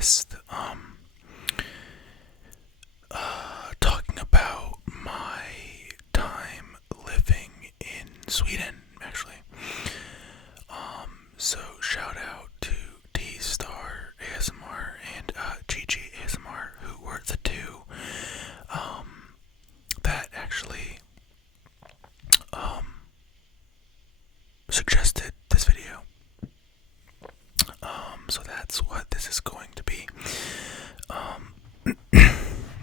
podcast, talking about my time living in Sweden, actually. So shout out to T-Star ASMR and Gigi ASMR, who were the two that actually suggested this video. So that's what this is going to be.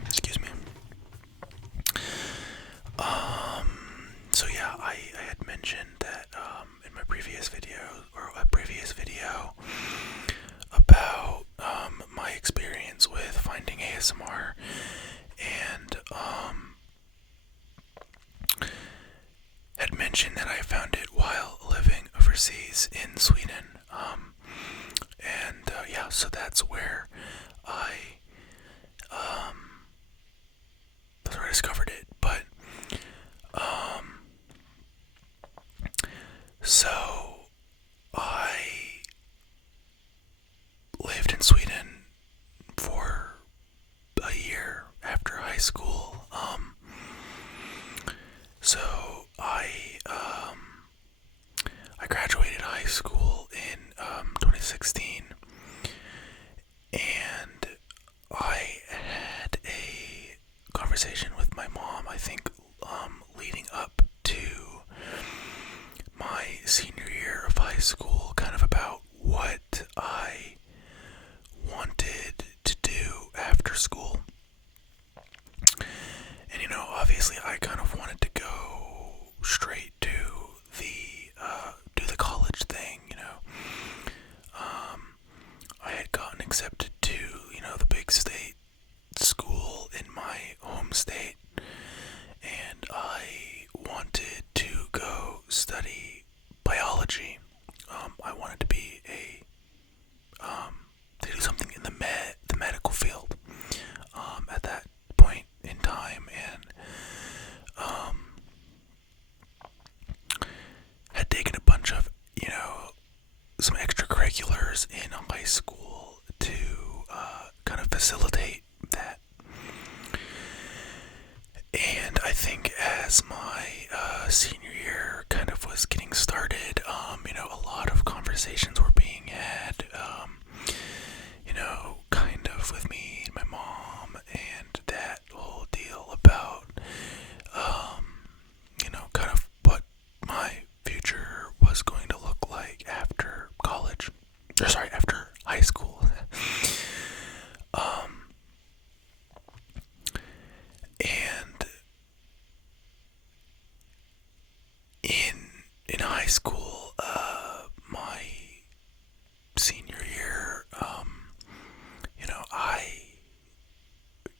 Excuse me. So yeah, I had mentioned that in my previous video, or a previous video, about my experience with finding ASMR, and had mentioned that I found it while living overseas in Sweden. And yeah, so that's where that's where I discovered it. But so I lived in Sweden for a year after high school. So I graduated high school in 2016, and I had a conversation with my mom, I think, leading up to my senior year of high school, kind of about what I wanted to do after school. And obviously I kind of wanted to go straight to do the college thing. I had gotten accepted to, the big state school in my home state, and I wanted to go study biology. I wanted to be to do something in the medical field, at that point in time, and had taken a bunch of, some extracurriculars in high school to kind of facilitate that. And I think as my senior year kind of was getting started, a lot of conversations were being had, kind of with me and my mom and that whole deal about, kind of what my future was going to look like after college. Or sorry, after high school. And in high school, my senior year, I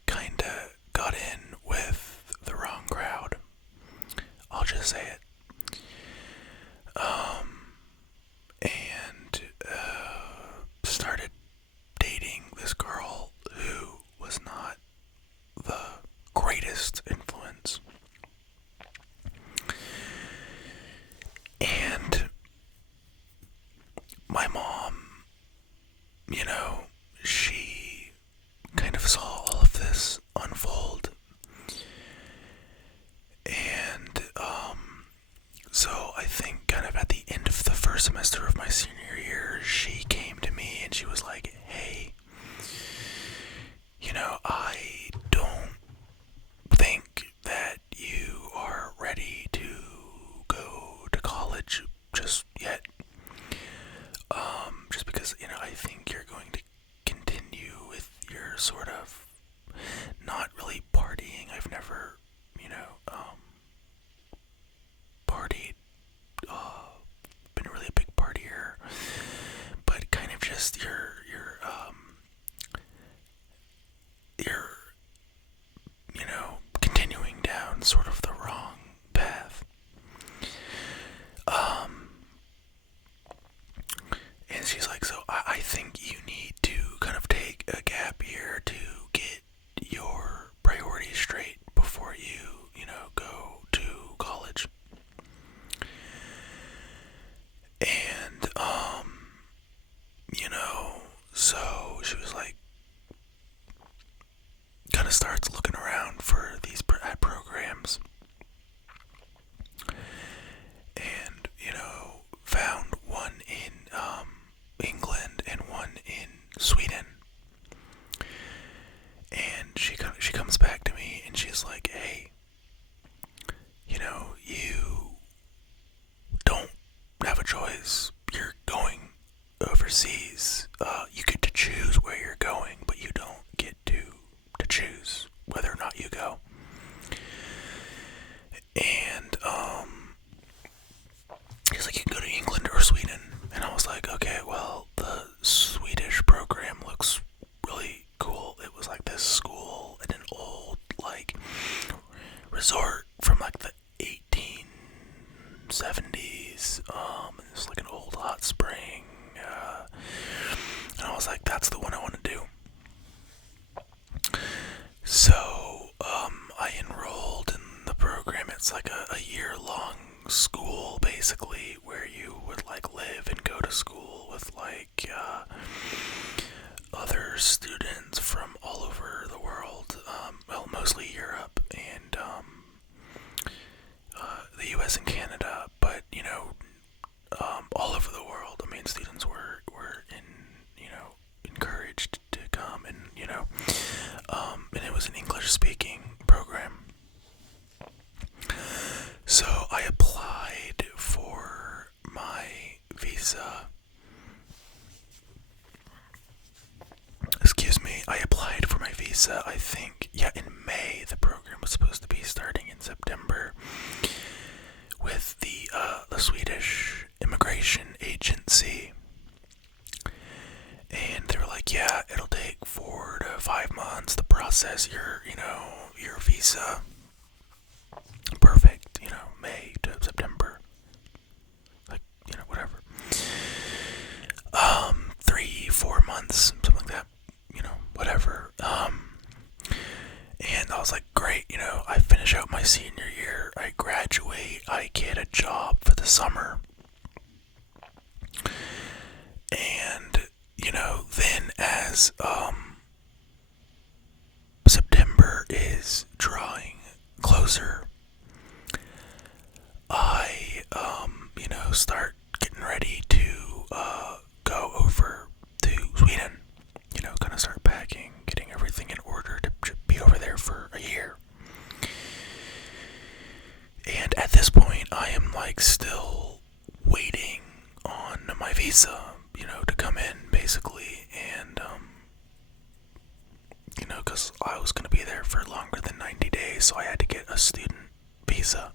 kinda got in with the wrong crowd. I'll just say it. And started dating this girl who was not the greatest influence. And my mom, she kind of saw all of this unfold. And so I think kind of at the end of the first semester of my senior year, she came to me and she was like, hey, I don't think that you are ready to go to college just yet. Just because, I think you're going to continue with your sort of not really partying. I've never, partied, been really a big partier, but kind of just you're continuing down sort of the wrong path. And she's like, so I think you need to kind of take a gap year to get your priorities straight before you, go to college. And, so she was like, that's the one I want to do. So, I enrolled in the program. It's like a year-long school, basically, where you would like live and go to school with like other students from all over the world. Well, mostly Europe and the U.S. and Canada, but all over the world. I mean, students were encouraged to come, and and it was an English-speaking program. So I applied for my visa. I applied for my visa, I think, in May. The program was supposed to be starting in September with the Swedish immigration agency. And they were like, yeah, it'll take 4 to 5 months to process your visa. Perfect, May to September. Like, whatever. 3-4 months, something like that, whatever. And I was like, great, I finish out my senior year, I graduate, I get a job for the summer. And, then as September is drawing closer, I, start getting ready to go over to Sweden. Kind of start packing, getting everything in order to be over there for a year. And at this point, I am like still waiting on my visa, to come in, basically. And, because I was going to be there for longer than 90 days, so I had to get a student visa.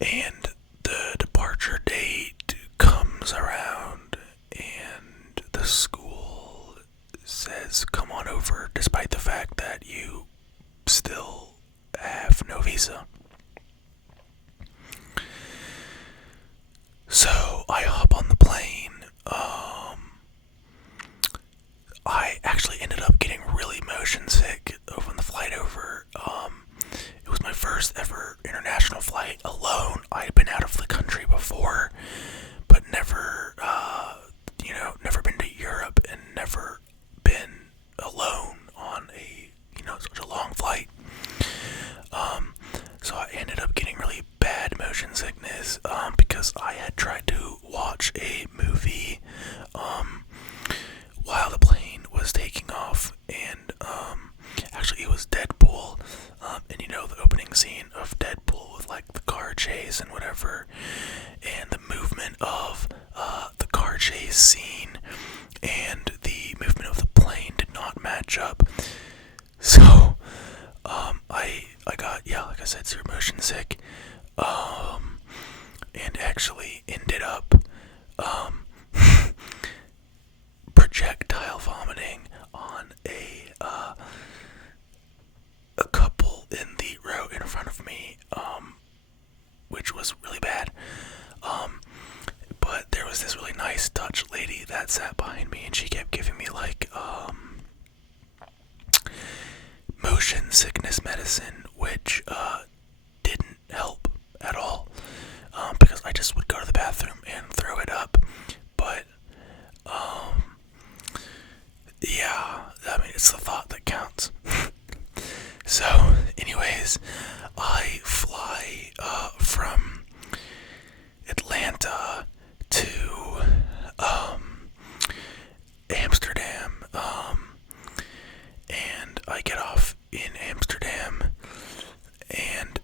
And the departure date comes around, and the school says, come on over, despite the fact that you still have no visa. So I hop on the plane. I actually ended up getting really motion sick on the flight over. It was my first ever international flight alone. I had been out of the country before, but never, never been to Europe and never been alone on a, such a long flight. So I ended up getting really bad motion sickness, because I had tried to watch a movie, while the plane was taking off, and, actually it was Deadpool, and the opening scene of Deadpool with like the car chase and whatever, and the movement of, the car chase scene and the movement of the plane did not match up. So, I got, like I said, zero motion sick, and actually ended up, projectile vomiting on a couple in the row in front of me, which was really bad. But there was this really nice Dutch lady that sat behind me, and she kept giving me like, motion sickness medicine, which didn't help at all, because I just would go to the bathroom and throw it up. But it's the thought that counts. So anyways, I fly from Atlanta to Amsterdam, and I get off in Amsterdam, and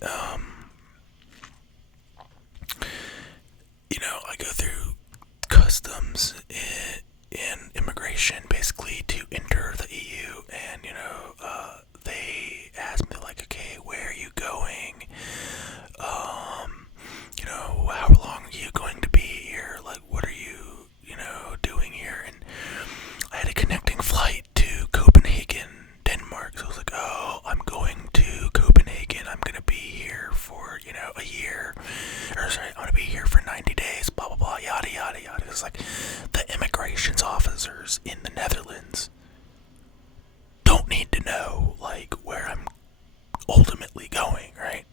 in the Netherlands don't need to know, like, where I'm ultimately going, right?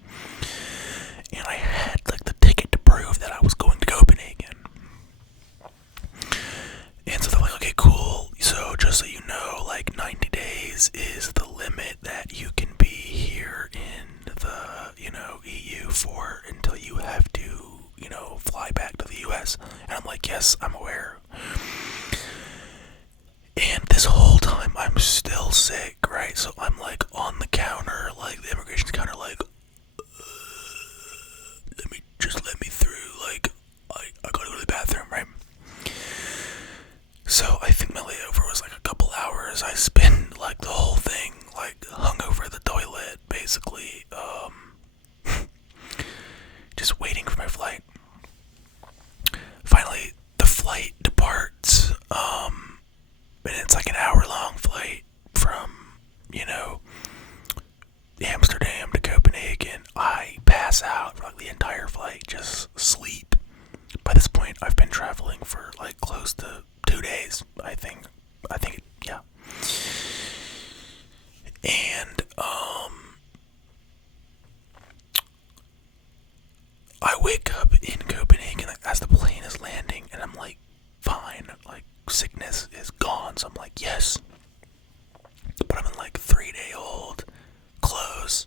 And I had, like, the ticket to prove that I was going to Copenhagen. And so they're like, okay, cool. So just so you know, like, 90 days is the limit that you can be here in the, EU for until you have to, fly back to the US. And I'm like, yes, I'm aware. And this whole time I'm still sick, right? So I'm like on the counter, like the immigration counter, like, let me through, like, I gotta go to the bathroom, right? So I think my layover was like a couple hours. I spent like the whole thing like hung over the toilet, basically, just waiting for my flight. Finally, the flight departs, and it's like an hour-long flight from, Amsterdam to Copenhagen. I pass out for like the entire flight, just sleep. By this point, I've been traveling for like close to 2 days, I think, yeah. And, I wake up in Copenhagen, like, as the plane is landing, and I'm like, fine, like, sickness is gone, so I'm like, yes. But I'm in like 3-day-old clothes,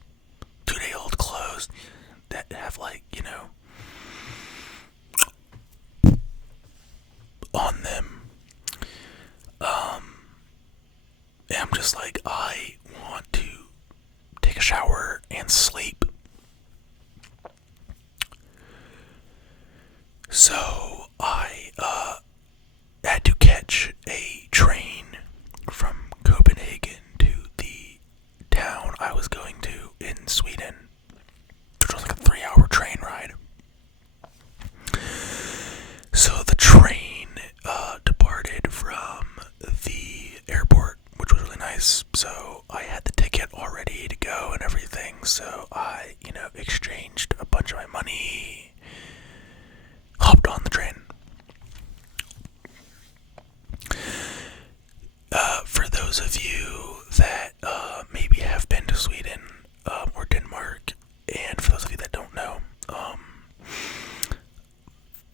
2-day-old clothes that have like, on them. And I'm just like, I want to take a shower and sleep. So I had to catch a train from Copenhagen to the town I was going to in Sweden, which was like a 3-hour train ride. So the train departed from the airport, which was really nice. So I had the ticket all ready to go and everything. So I, exchanged a bunch of my money, hopped on the train. For those of you that maybe have been to Sweden or Denmark, and for those of you that don't know,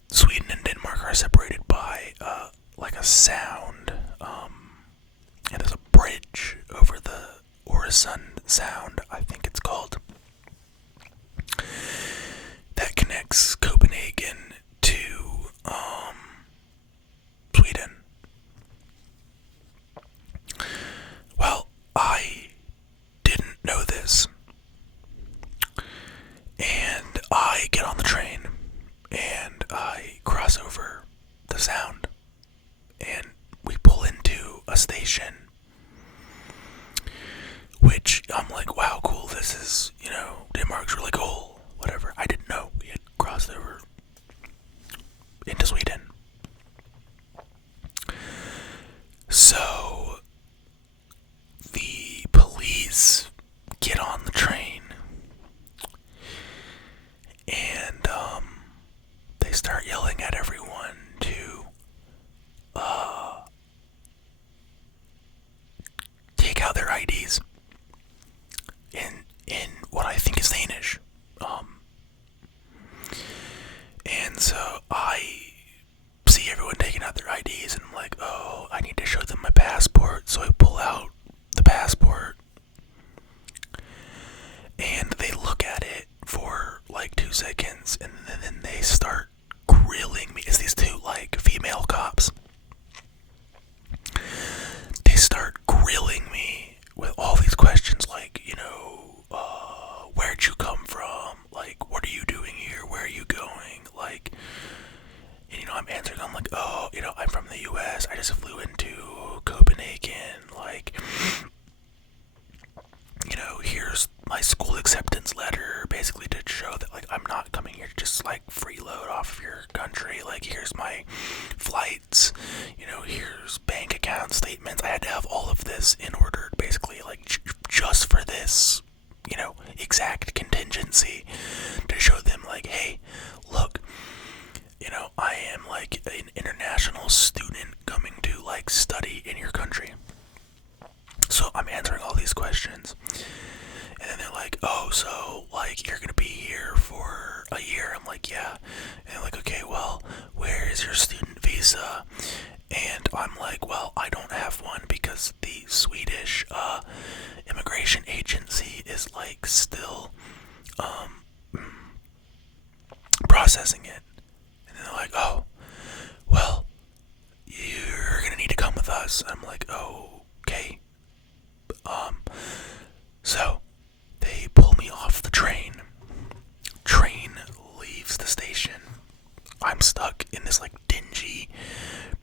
Sweden and Denmark are separated by like a sound, and there's a bridge over the Øresund Sound, I think it's called, that connects Copenhagen to Sweden. Well, I didn't know this, and I get on the train, and I cross over the sound, and we pull into a station, which I'm like, wow, cool, this is, Denmark's really cool, whatever. I didn't know we had crossed over into Sweden. So the police get on the train, and they start yelling at everyone to take out their IDs in what I think is Danish. And so I see everyone taking out their IDs, and I'm like, oh, I need to show them my passport. So I pull out the passport, and they look at it for like 2 seconds, and then they start grilling me. It's these two like female cops. They start grilling me with all these questions, like, where'd you come from? Like, what are you doing here? Where are you going? Like, and I'm answering. I'm like, oh, I'm from the US. I just flew into Copenhagen. Like, here's my school acceptance letter, basically to show that, like, I'm not coming here to just, like, freeload off of your country. Like, here's my flights, here's bank account statements. I had to have all of this in order, basically, like, just for this, exact contingency, to show them, like, hey, look, I am, like, an international student coming to, like, study in I'm stuck in this like dingy,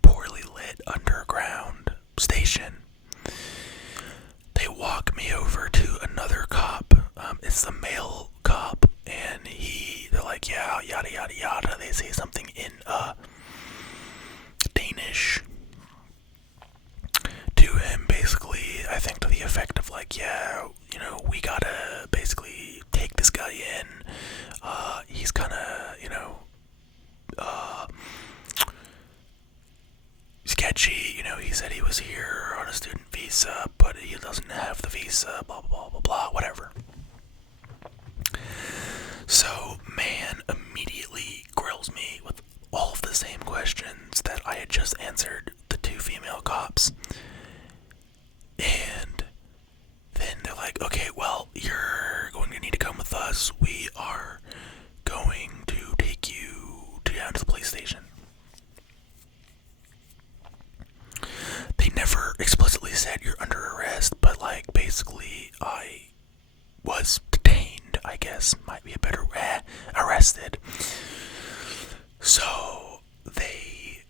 poorly lit underground station. They walk me over to another cop. It's the male cop, and they're like, yeah, yada yada yada. They say something in Danish to him, basically, I think to the effect of like, yeah, we gotta basically take this guy in. He's kinda, sketchy, he said he was here on a student visa, but he doesn't have the visa, blah, blah, blah, blah, blah, whatever. So, man immediately grills me with all of the same questions that I had just answered the two female cops. And then they're like, okay, well, you're going to need to come with us. We are going to take you down to the police station. They never explicitly said you're under arrest, but like basically I was detained, I guess, might be a better arrested. So they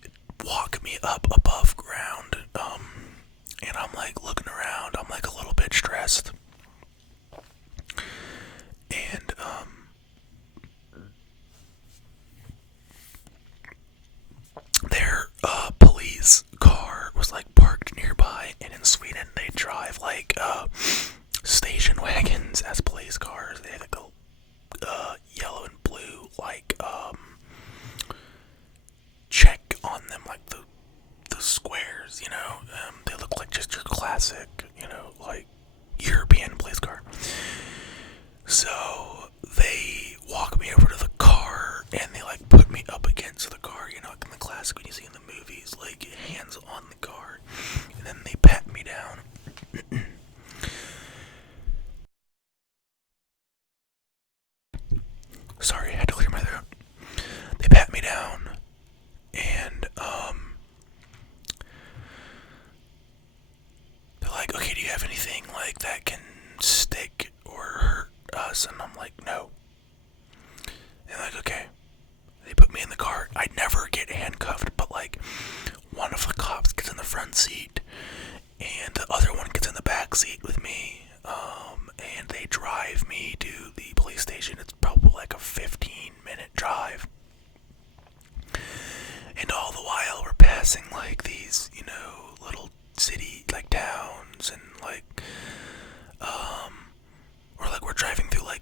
walk me up above ground, and I'm like looking around, I'm like a little bit stressed. And their police car was like parked nearby, and in Sweden they drive like station wagons as police cars. They have like a yellow and blue like check on them, like the squares, they look like just your classic, like European police car. So they walk me over to the car, and they like put me up against the car, like in the classic when you see in the movies, like hands on the car, and then they pat me down. Sorry, I had to clear my throat. They pat me down, and they're like, okay, do you have anything like that can stick or hurt us? And I'm like, no. They're like, okay. They put me in the car. I'd never get handcuffed, but like one of the cops gets in the front seat, and the other one gets in the back seat with me. And they drive me to the police station. It's probably like a 15-minute drive. And all the while we're passing like these, little city like towns, and like or like we're driving through like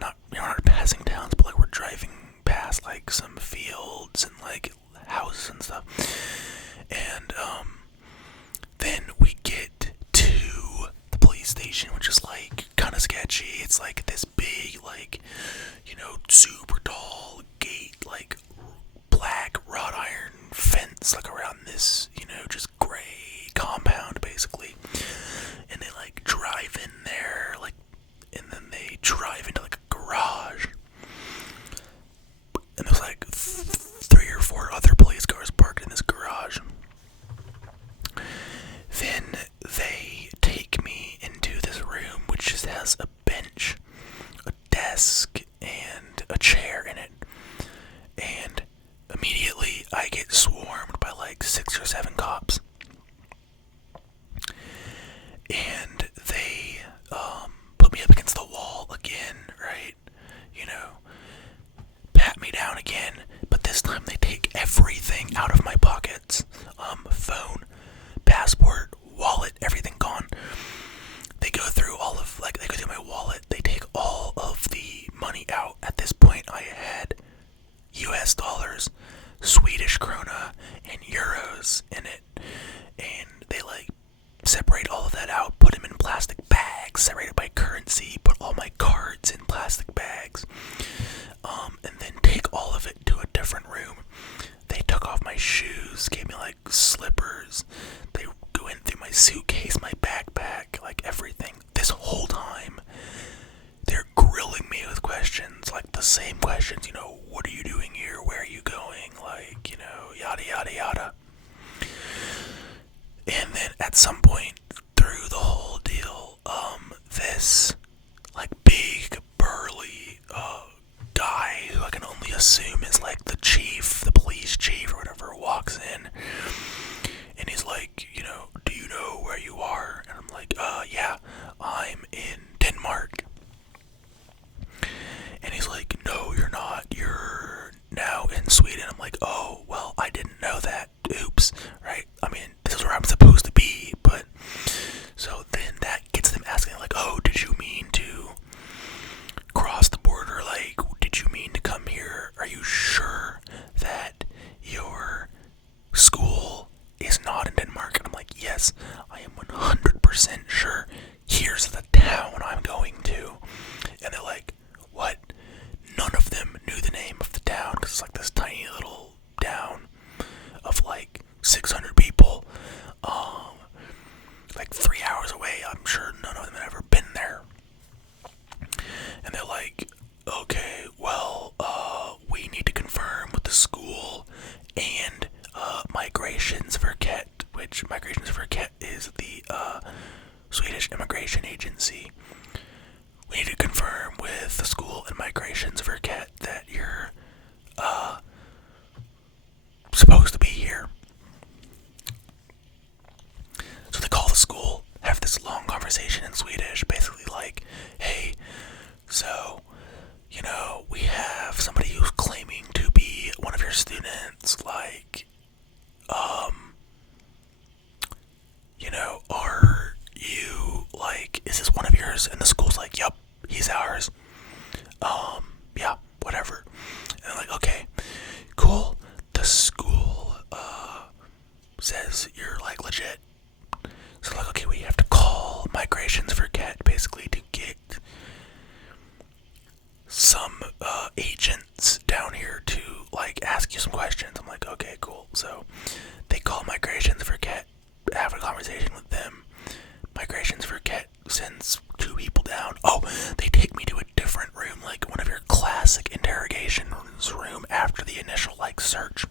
not we're not passing towns, but like we're driving past like some fields and like houses and stuff. And then we get to the police station, which is like kind of sketchy. It's like this big, like, super tall gate, like black wrought iron fence, like around this, just gray compound basically. And they like drive in there, like, and then they drive into like a garage. And there's like 3 or 4 other police cars parked in this garage. Then they take me into this room, which just has a bench, a desk, and a chair in it. And immediately I get swarmed by like 6 or 7 cops. And they put me up against the wall again, right? Pat me down again, but this time they take everything out of my pockets. Phone, passport, wallet, everything gone. They go through my wallet, they take all of the money out. At this point I had US dollars, Swedish krona, and euros in it. And they like separate all of that out, put them in plastic bags, separated by currency, put all my cards in plastic bags, and then take all of it to a different room. They took off my shoes, gave me like slippers, they went through my suitcase, my backpack, like everything. This whole time, they're grilling me with questions, like the same questions, what are you doing here, where are you going, like, yada yada yada. And then at some point through the whole deal, this like big burly guy who I can only assume is like the chief, I am 100% sure here's the town I'm going to. And they're like, what? None of them knew the name of the town because it's like this tiny little town of like 600 people. Like 3 hours away. I'm sure none of them had ever been there. And they're like, okay, well, we need to confirm with the school and Migrationsverket, which Migrationsverket is the Swedish immigration agency. We need to confirm with the school and Migrationsverket that you're supposed to be here. So they call the school, have this long conversation in Swedish, basically like, hey, so, we have somebody who's claiming to be one of your students, like, are you, like, is this one of yours? And the school's like, yep, he's ours. Yeah, whatever. And they're like, okay, cool. The school, says you're, like, legit. So, like, okay, we have to call Migrationsverket, basically, to get some agents down here to like ask you some questions. I'm like, okay, cool. So they call Migrationsverket, have a conversation with them. Migrationsverket sends 2 people down. Oh, they take me to a different room, like one of your classic interrogation room after the initial like search.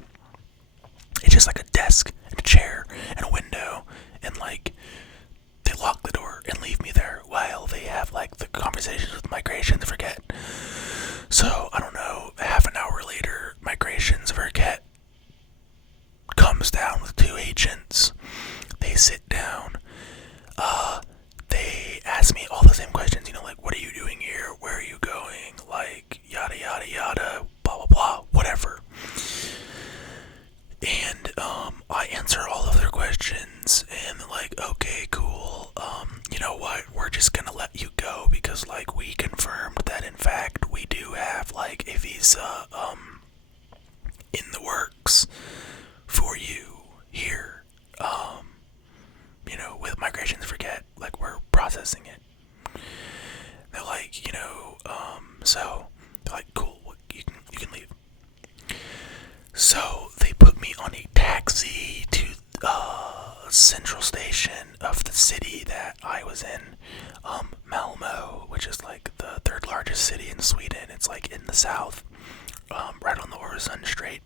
It's just like a desk and a chair and a window, and like they lock the door and leave me there while they have like the conversations with Migrationsverket. So, I don't know, half an hour later, Migrationsverket comes down with 2 agents. They sit down. They ask me all the same questions, like, what are you doing here? Where are you going? Like, yada, yada, yada, blah, blah, blah, whatever. And, I answer all of their questions, and they're like, okay, cool, you know what, we're just gonna let you go, because, like, we confirmed that, in fact, we do have, like, a visa, in the works for you here, with Migrationsverket, like, we're processing it. They're like, so, they're like, cool, you can leave. So they put me on a taxi to central station of the city that I was in, Malmo, which is like the 3rd largest city in Sweden. It's like in the south, right on the Öresund Strait.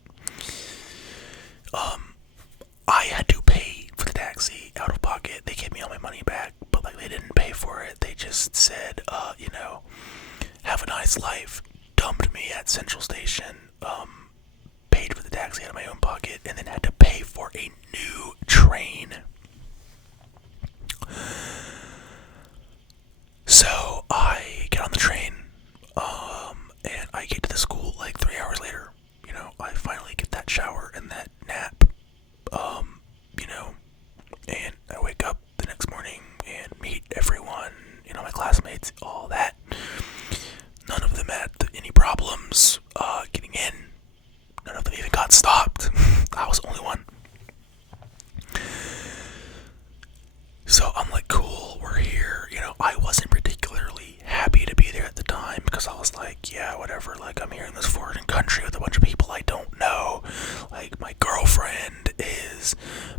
I had to pay for the taxi out of pocket. They gave me all my money back, but like they didn't pay for it. They just said, have a nice life. Dumped me at central station. Paid for the taxi out of my own pocket, and then had to pay for a new train. So I get on the train, and I get to the school like 3 hours later. I finally get that shower and that nap, and I wake up the next morning and meet everyone, my classmates, all that. None of them had any problems getting in. None of them even got stopped. I was the only one. So I'm like, cool, we're here. I wasn't particularly happy to be there at the time because I was like, yeah, whatever. Like, I'm here in this foreign country with a bunch of people I don't know. Like, my girlfriend is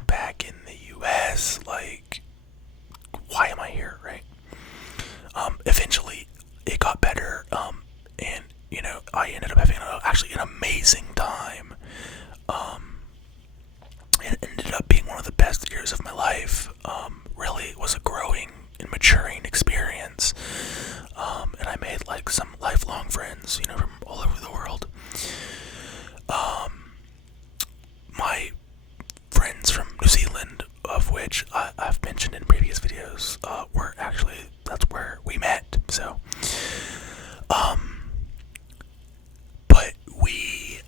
back in the US. Like, why am I here, right? Eventually, it got better. And I ended up having actually an amazing time. It ended up being one of the best years of my life. Really, it was a growing and maturing experience. And I made like some lifelong friends, from all over the world. My friends from New Zealand, of which I've mentioned in previous videos, were actually, that's where we met. So, but we,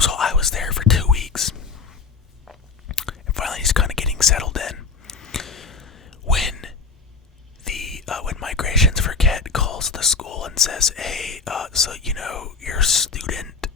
so I was there for 2 weeks, and finally just kind of getting settled in, when Migrationsverket calls the school and says, hey, so, your student,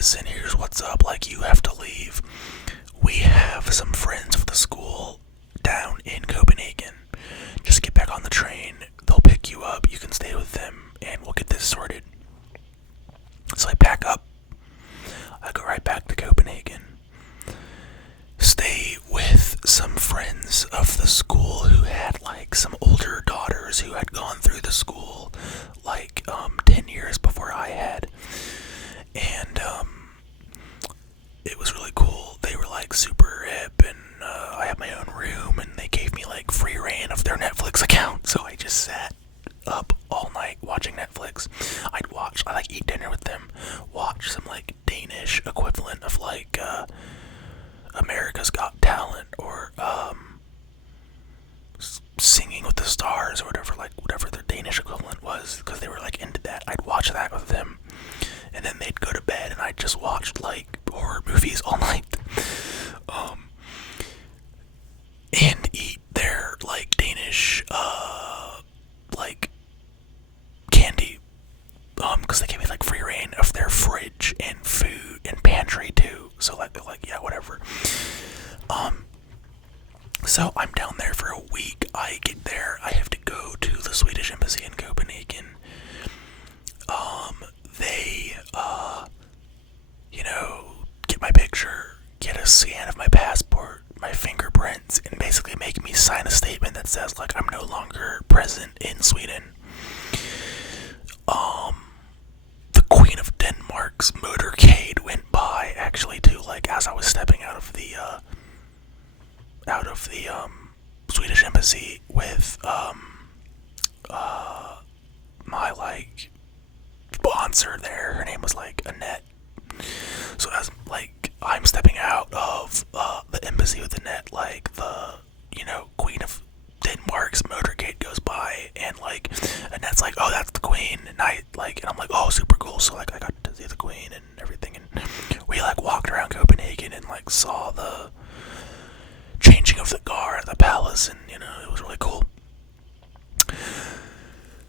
listen, here's what's up, like, you have to leave. We have some friends of the school down in Copenhagen. Just get back on the train, they'll pick you up, you can stay with them, and we'll get this sorted. So I pack up, I go right back to Copenhagen, stay with some friends of the school who had like some older daughters who had gone through the school like 10 years before I had. And it was really cool. They were like super hip, and I had my own room, and they gave me like free reign of their Netflix account. So I just sat up all night watching Netflix. I like eat dinner with them, watch some like Danish equivalent of like America's Got Talent, or Singing with the Stars, or whatever their Danish equivalent was, because they were like into that. I'd watch that with them, and then they'd go to bed, and I'd just watch like horror movies all night, and eat their like Danish like candy, because they gave me like free reign of their fridge and food and pantry too. So like yeah, whatever. So I'm down there for a week. I get there, I have to go to the Swedish embassy in Copenhagen. They get my picture, get a scan of my passport, my fingerprints, and basically make me sign a statement that says like I'm no longer present in Sweden. The Queen of Denmark's motorcade went by actually too, like as I was stepping out of the Swedish embassy with my like sponsor there. Her name was like Annette. So as like I'm stepping out of the embassy with Annette, like the Queen of Denmark's motorcade goes by, and like Annette's like, oh, that's the Queen, and I'm like, oh, super cool. So like I got to see the Queen and everything, and we like walked around Copenhagen and like saw the changing of the guard at the palace, and it was really cool.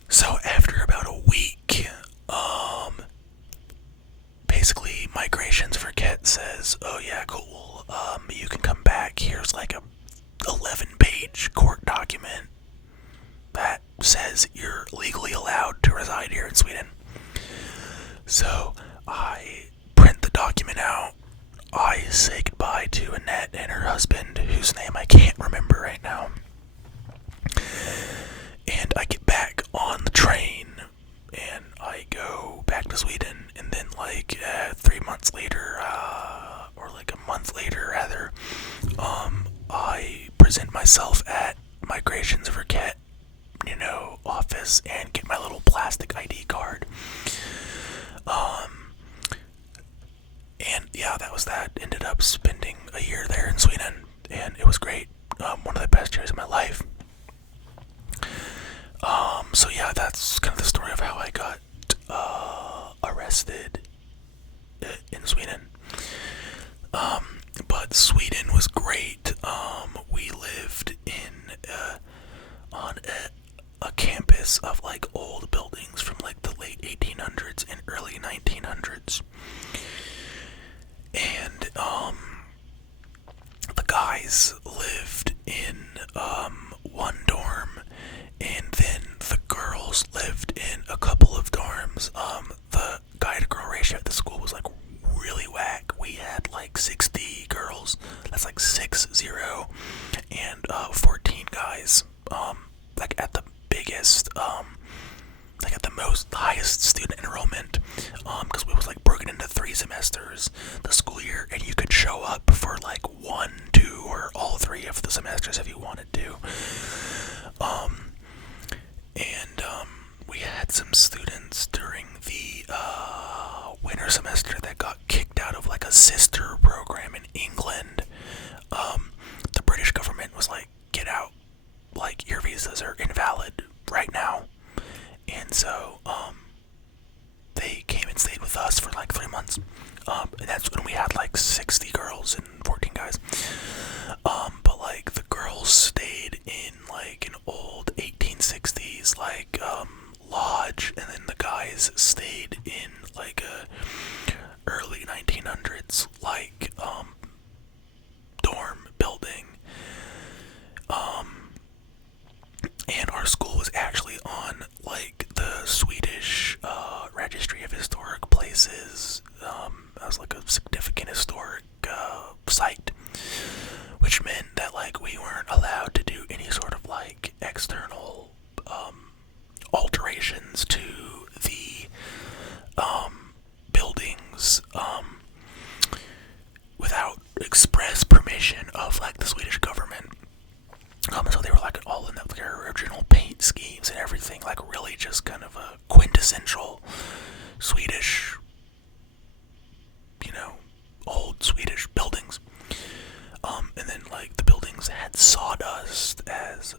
So after about a week, basically Migrations for Ket says, oh yeah, cool, you can come back. Here's like a 11-page court document that says you're legally allowed to reside here in Sweden. So I print the document out, I say goodbye to Annette and her husband, whose name I can't remember right now, and I get back on the train, and I go back to Sweden, and then like 3 months later, or like a month later rather, I present myself at Migrations for Ket, office, and get my little plastic ID card. And yeah, that was that. Ended up spending a year there in Sweden, and it was great. One of the best years of my life. So yeah, that's kind of the story of how I got arrested in Sweden. But Sweden was great. We lived on a campus of like old buildings from like the late 1800s and early 1900s. And the guys lived in one dorm, and then the girls lived in a couple of dorms. The guy to girl ratio at the school was like really whack. We had like 60 girls, that's like 60, and 14 guys. Like at the biggest, like at the highest student enrollment, because we was like broken into 3 semesters the school year, and you could show up for like 1, 2, or all 3 of the semesters if you wanted to. And we had some students during the winter semester that got kicked out of like a sister program in England. The British government was like, get out, like your visas are invalid right now. And so they came and stayed with us for like 3 months, and that's when we had like 60 girls and 14 guys. But like the girls stayed in like an old 1860s like lodge, and then the guys stayed in like a early sawdust as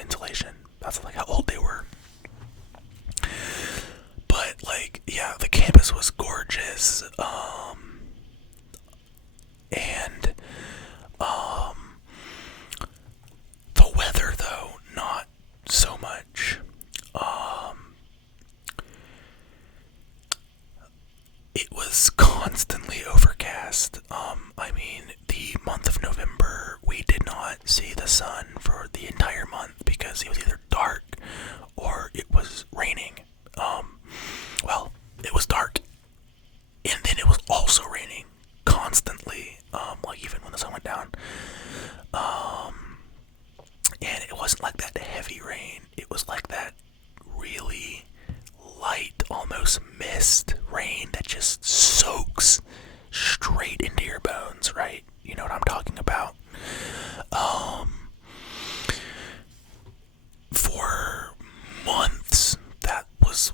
insulation. That's like how old they were. But like, yeah, the campus was gorgeous. And the weather though, not so much. It was constantly overcast. I mean, the month of November, we did not see the sun for the entire month because it was either dark or it was raining. Well, it was dark, and then it was also raining constantly, like even when the sun went down. And it wasn't like that heavy rain. It was like that really light, almost mist rain that just soaks straight into your bones, right? You know what I'm talking about. For months, that was,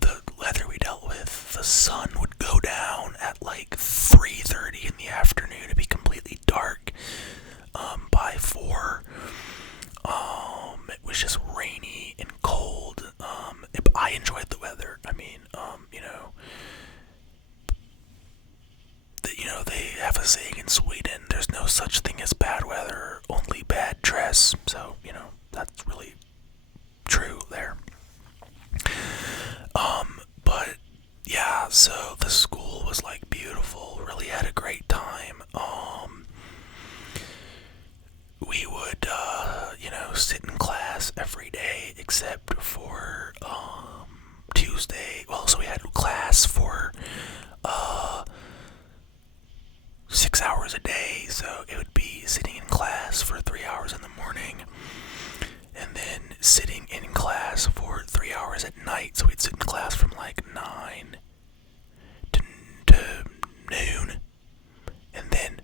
the weather we dealt with. The sun would go down at like 3:30 in the afternoon. It'd be completely dark by 4. It was just rainy and cold. I enjoyed the weather. I mean, they have a saying in Sweden, there's no such thing as bad weather, only bad dress. So, that's really true there. But yeah, so the school was like beautiful, really had a great time. We would, sit in class every day except for, Tuesday. Well, so we had class for, 6 hours a day, so it would be sitting in class for 3 hours in the morning, and then sitting in class for 3 hours at night. So we'd sit in class from like 9 to noon, and then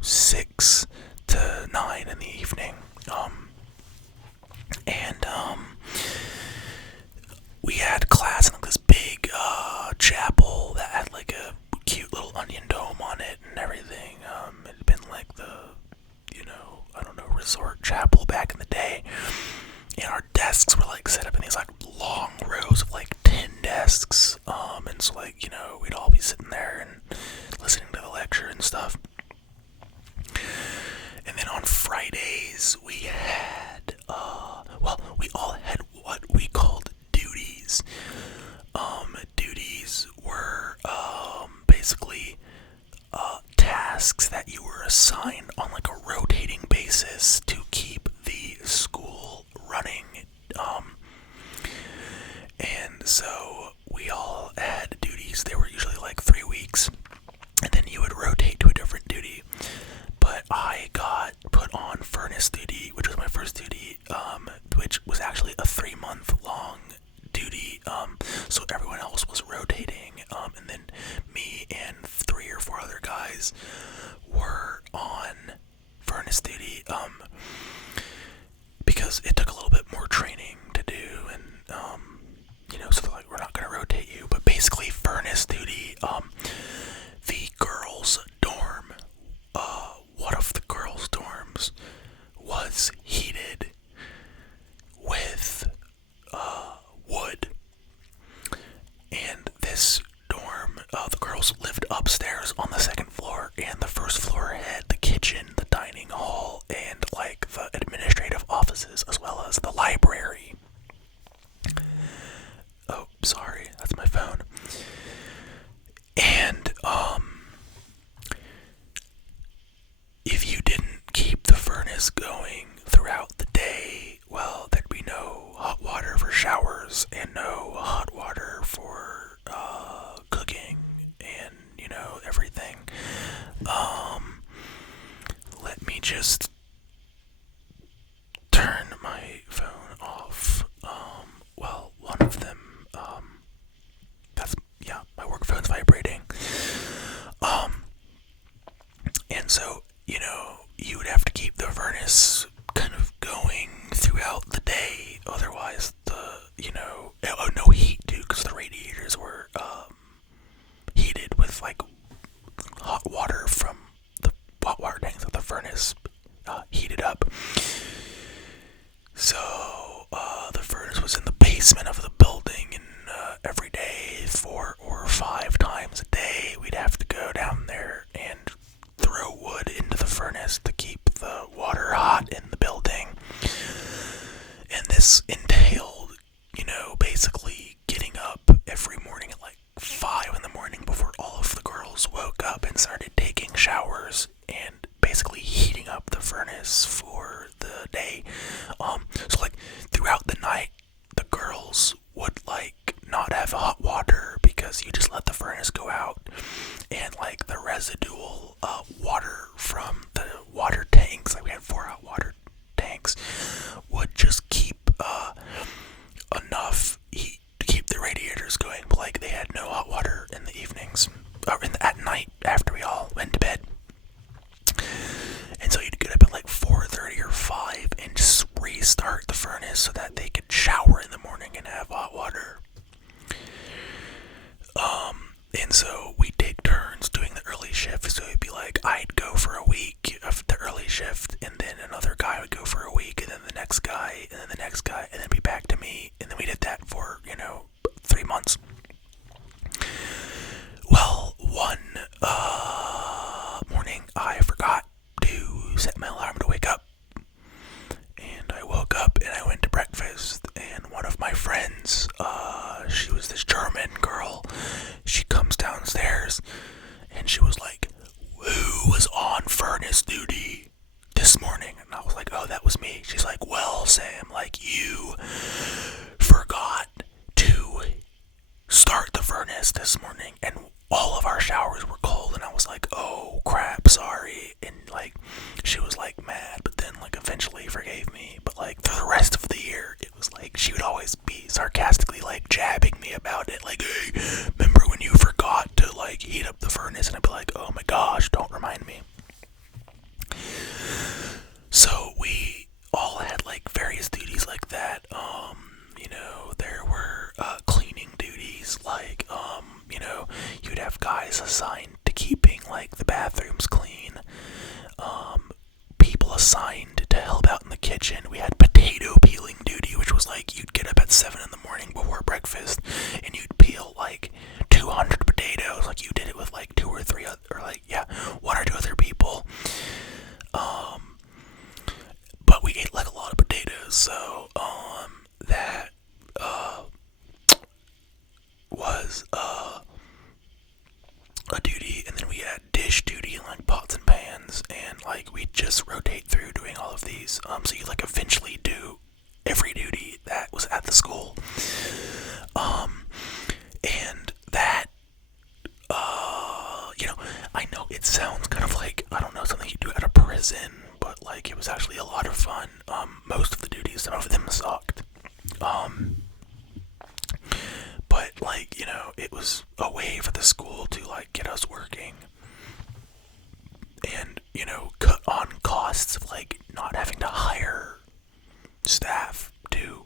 6 to 9 in the evening. We had class in like this big chapel that had like a cute little onion dome on it and everything. It had been like the, resort chapel back in the day. And our desks were like set up in these like long rows of like 10 desks. And so like, we'd all be sitting there and listening to the lecture and stuff. And then on Fridays we had, we all had what we called duties. Duties were basically tasks that you were assigned on like a rotating basis to keep the school running. And so we all had duties. They were usually like 3 weeks, and then you would rotate to a different duty. But I got put on furnace duty, which was my first duty, which was actually a 3-month long duty. So everyone else was rotating, and then me and 3 or 4 other guys were on furnace duty, because it took a little bit more training to do, and so they're like, we're not gonna rotate you. But basically, furnace duty, the girls' dorm, one of the girls' dorms was heated with wood, and this dorm, the girls lived upstairs on the 2nd floor, and the 1st floor had the kitchen, the dining hall, and like the administrative offices, as well as the library. Oh, sorry, that's my phone. And if you didn't keep the furnace going throughout the day, well, there'd be no hot water for showers and no hot water for cooking and, everything. Let me just turn my phone off. One of them, my work phone's vibrating. And so, you would have to keep the furnace kind of going throughout the day, otherwise no heat too, because the radiators were heated with like hot water from the hot water basement of the building, and every day, 4 or 5 times a day, we'd have to go down there and throw wood into the furnace to keep the water hot in the building. And this entailed, basically getting up every morning at like 5 in the morning before all of the girls woke up and started taking showers and basically heating up the furnace for the day. So like throughout the night, the girls would like not have hot water because you just let the furnace go out, and like the residual water from the water tanks, like we had 4 hot water tanks, would just keep enough heat to keep the radiators going. But like they had no hot water in the evenings, or at night after we all went to bed. And so you'd get up at like 4:30 or 5 and just restart the furnace so that they could shower in the morning and have hot water. And so we take turns doing the early shift. So it'd be like I'd go for a week of the early shift, and then another guy would go for a week, and then the next guy, and then the next guy, and then be back to me. And then we did that for 3 months. Well, one morning I forgot to set my alarm to wake up, and I woke up and I went to breakfast, and one of my friends, she was this German girl, she comes downstairs and she was like, "Who was on furnace duty this morning?" And I was like, "Oh, that was me." She's like, "Well, Sam, like you forgot to start the furnace this morning and all of our showers were cold." And I was like, "Oh crap, sorry." And like she was like mad, but then like eventually forgave me. But like for the rest of the year, it was like she would always be sarcastically like jabbing me about it, like, "Hey, remember when you forgot to like heat up the furnace?" And I'd be like, "Oh my gosh, don't remind me." So we all had like various duties like that. There were cleaning duties, like you'd have guys assigned to keeping like the bathrooms clean, people assigned to help out in the kitchen. We had potato peeling duty, which was like you'd get up at 7 in the morning before breakfast and you'd peel like 200 potatoes. Like you did it with like 2 or 3 or like 1 or 2 other people. But we ate like a lot of potatoes, so that was a duty. And then we had dish duty and like pots and pans, and like we'd just rotate through doing all of these. So you like eventually do every duty that was at the school. And that I know it sounds kind of like, I don't know, something you do out of prison, but like it was actually a lot of fun. Most of the duties, some of them sucked. But like, it was a way for the school to like get us working and, cut on costs of like not having to hire staff to,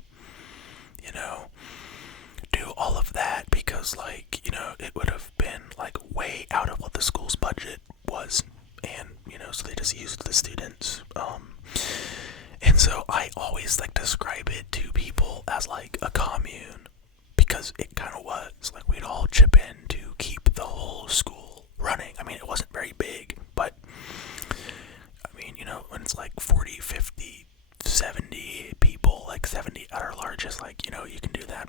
do all of that, because like, it would have been like way out of what the school's budget was. And, so they just used the students. And so I always like describe it to people as like a commune, because it kind of was. Like we'd all chip in to keep the whole school running. I mean, it wasn't very big, but I mean, when it's like 40, 50, 70 people, like 70 at our largest, like, you can do that.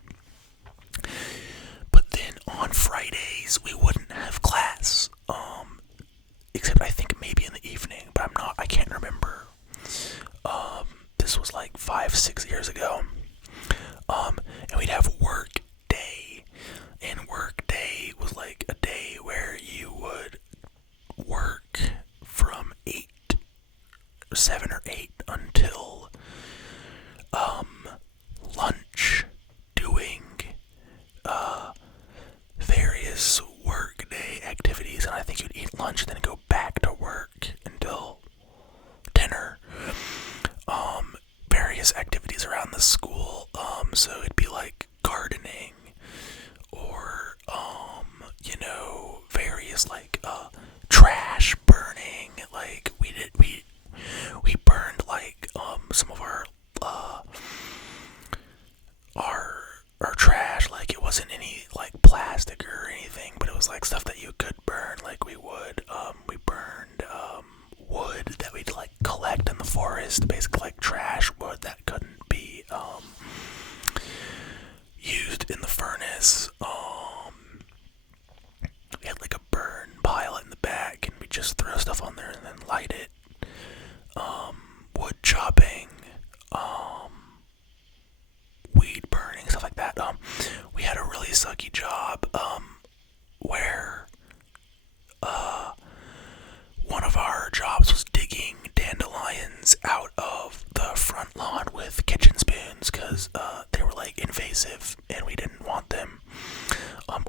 But then on Fridays, we wouldn't have class, except I think maybe in the evening, but I can't remember. This was like 5-6 years ago. And we'd have work day, and work day was like a day where you would work from 7 or 8 until lunch, doing various work day activities. And I think you'd eat lunch and then go back to work until dinner. Various activities around the school. So it'd be like gardening, or various like trash burning. Like we burned like just basically like trash wood that couldn't be used in the furnace. We had like a burn pile in the back, and we just throw stuff on there and then light it. Wood chopping, weed burning, stuff like that. We had a really sucky job where one of our jobs was digging dandelions out of the front lawn with kitchen spoons because they were like invasive and we didn't want them.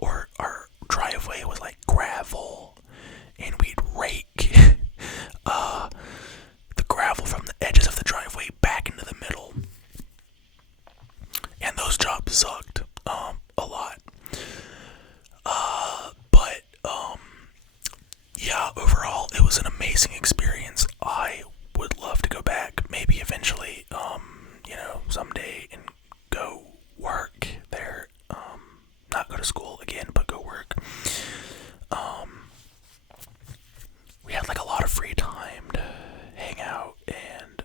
Or our driveway was like gravel and we'd rake the gravel from the edges of the driveway back into the middle. And those jobs sucked a lot. But yeah, overall it was an amazing experience. I would love to go back, maybe eventually, someday, and go work there. Not go to school again, but go work. We had like a lot of free time to hang out and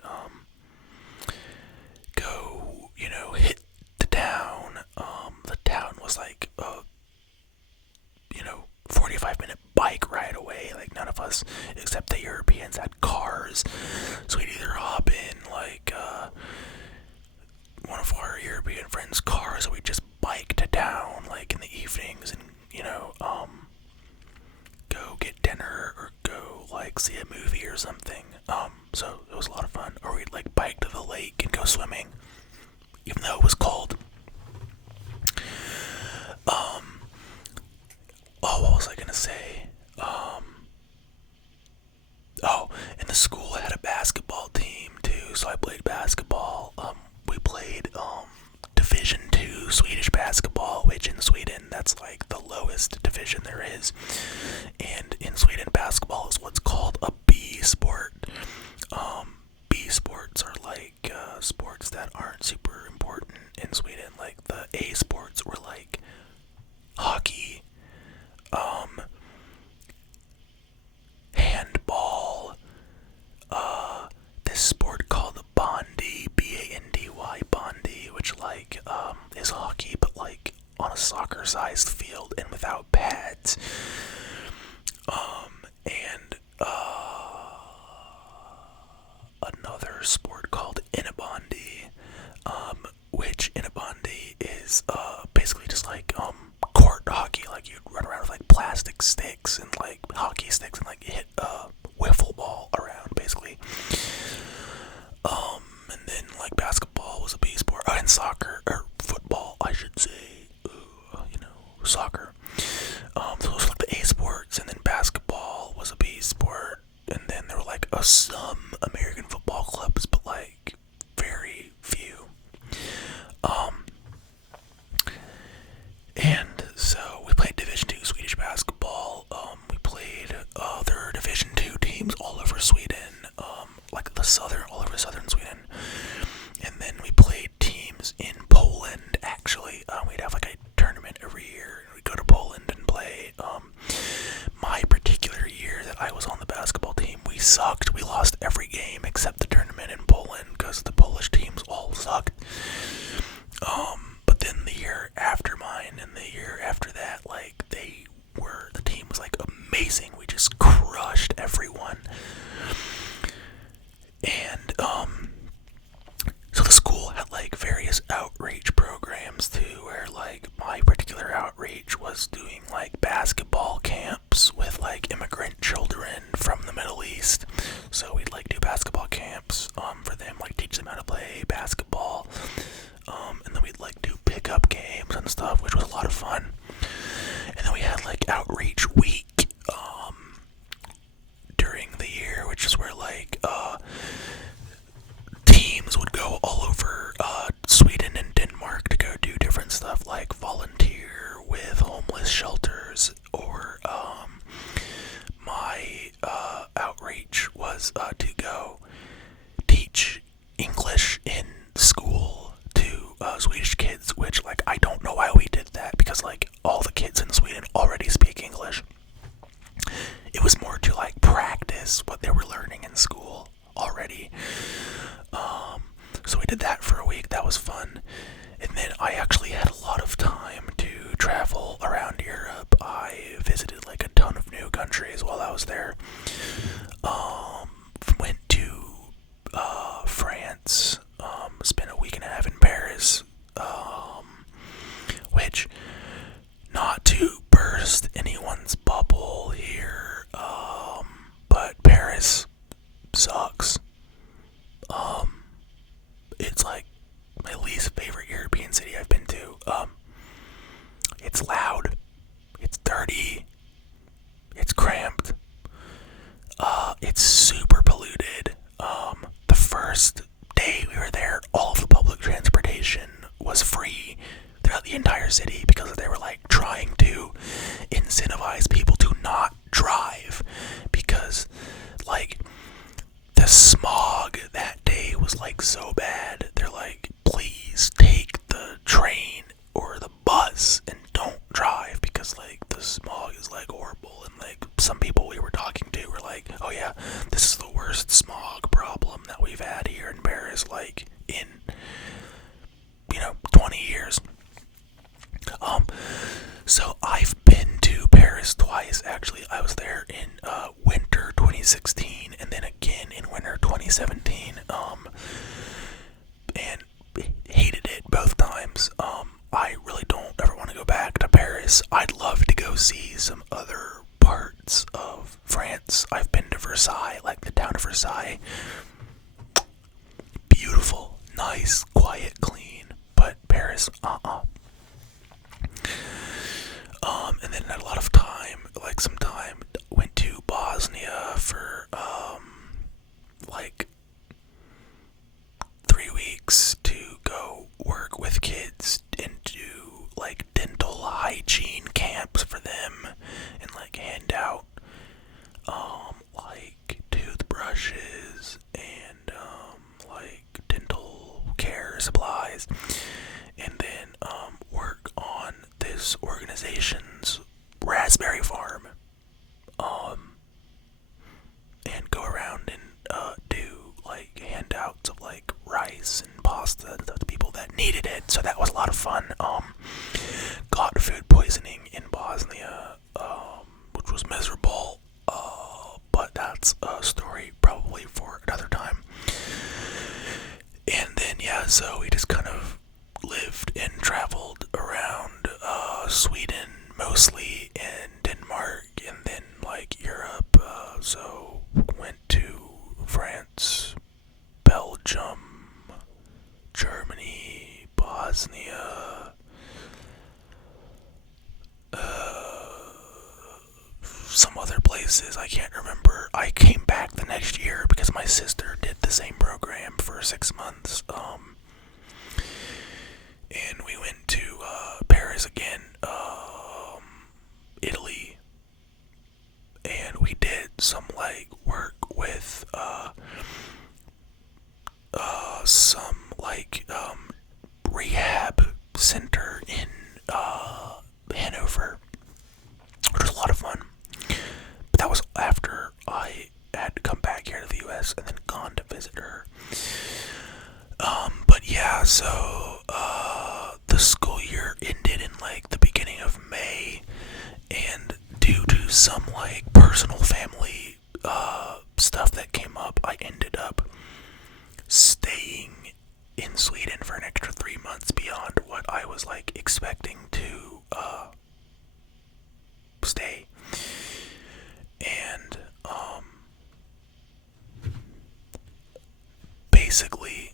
go, hit the town. The town was like a 45-minute bike ride away. Like, none of us except the Europeans had cars, so we'd either hop in like one of our European friends' cars, or we'd just bike to town like in the evenings and go get dinner or go like see a movie or something. So it was a lot of fun. Or we'd like bike to the lake and go swimming, even though it was cold. What was I gonna say? And the school had a basketball team too, so I played basketball. We played Division 2 Swedish basketball, which in Sweden that's like the lowest division there is. And in Sweden, basketball is what's called a B sport. B sports are like sports that aren't super important in Sweden. Like the A sports were like hockey, handball, this sport called bandy, B-A-N-D-Y, bandy, which like is hockey but like on a soccer-sized field and without pads. And another sport called innebandy, which innebandy is basically just like court hockey. Like you'd run around with like plastic sticks and like hockey sticks and like hit a wiffle ball around basically. And then like basketball was a B sport, and soccer, or football I should say, soccer. So those were like the A sports, and then basketball was a B sport, and then there were like some American football clubs, but like very few. And so we played Division 2 Swedish basketball. We played other Division 2 teams all over Sweden, all over southern Sweden. And then we played teams in Poland, actually. We'd have like a tournament every year, and we'd go to Poland and play. My particular year that I was on the basketball team, we sucked. We lost every game except the tournament in Poland, because the Polish teams all sucked. But then the year after mine and the year after that, like, the team was like amazing. We just crushed everyone. And so the school had like various outreach programs too, where like my particular outreach was doing like basketball camps with like immigrant children from the Middle East. So we'd like do basketball camps for them, like teach them how to play basketball. And then we'd like do pickup games and stuff, which was a lot of fun. And then we had like outreach week during the year, which is where like teams would go all over Sweden and Denmark to go do different stuff, like volunteer with homeless shelters, or my outreach was to go teach English in school to Swedish kids, which like I don't know why we did that, because like all the kids in Sweden already speak English. It was more to like practice what they were learning in school already. city because they were like trying to incentivize people to not drive because like the smog that day was like so bad. They're like, please take the train or the bus and don't drive because like the smog is like horrible. And like some people we were talking to were like, oh yeah, this is the worst smog problem that we've had here in Paris like in 20 years. So I've been to Paris twice actually. I was there in winter 2016 and then again in winter 2017. And hated it both times. I really don't ever want to go back to Paris. I'd love to go see some other parts of France. I've been to Versailles, like the town of Versailles. Beautiful, nice, quiet, clean. But Paris, and then had a lot of time, like some time, went to Bosnia for, like 3 weeks to go work with kids and do, like, dental hygiene camps for them and, like, hand out, like, toothbrushes and, like, dental care supplies. And then, work on this organization's raspberry farm, and go around and, do, like, handouts of, like, rice and pasta to people that needed it, so that was a lot of fun. Got food poisoning in Bosnia, which was miserable, but that's a story probably for another time. And then, yeah, so we just kind of lived and traveled around Sweden mostly, and Denmark, and then like Europe. So went to France, Belgium, Germany, Bosnia, some other places I can't remember. I came back the next year because my sister did the same program for 6 months. And we went to Paris again, Italy, and we did some like work with some like rehab center in Hanover, which was a lot of fun. But that was after I had to come back here to the US and then gone to visit her. But yeah, so the school year ended in like the beginning of May, and due to some like personal family stuff that came up, I ended up staying in Sweden for an extra 3 months beyond what I was like expecting to stay. And basically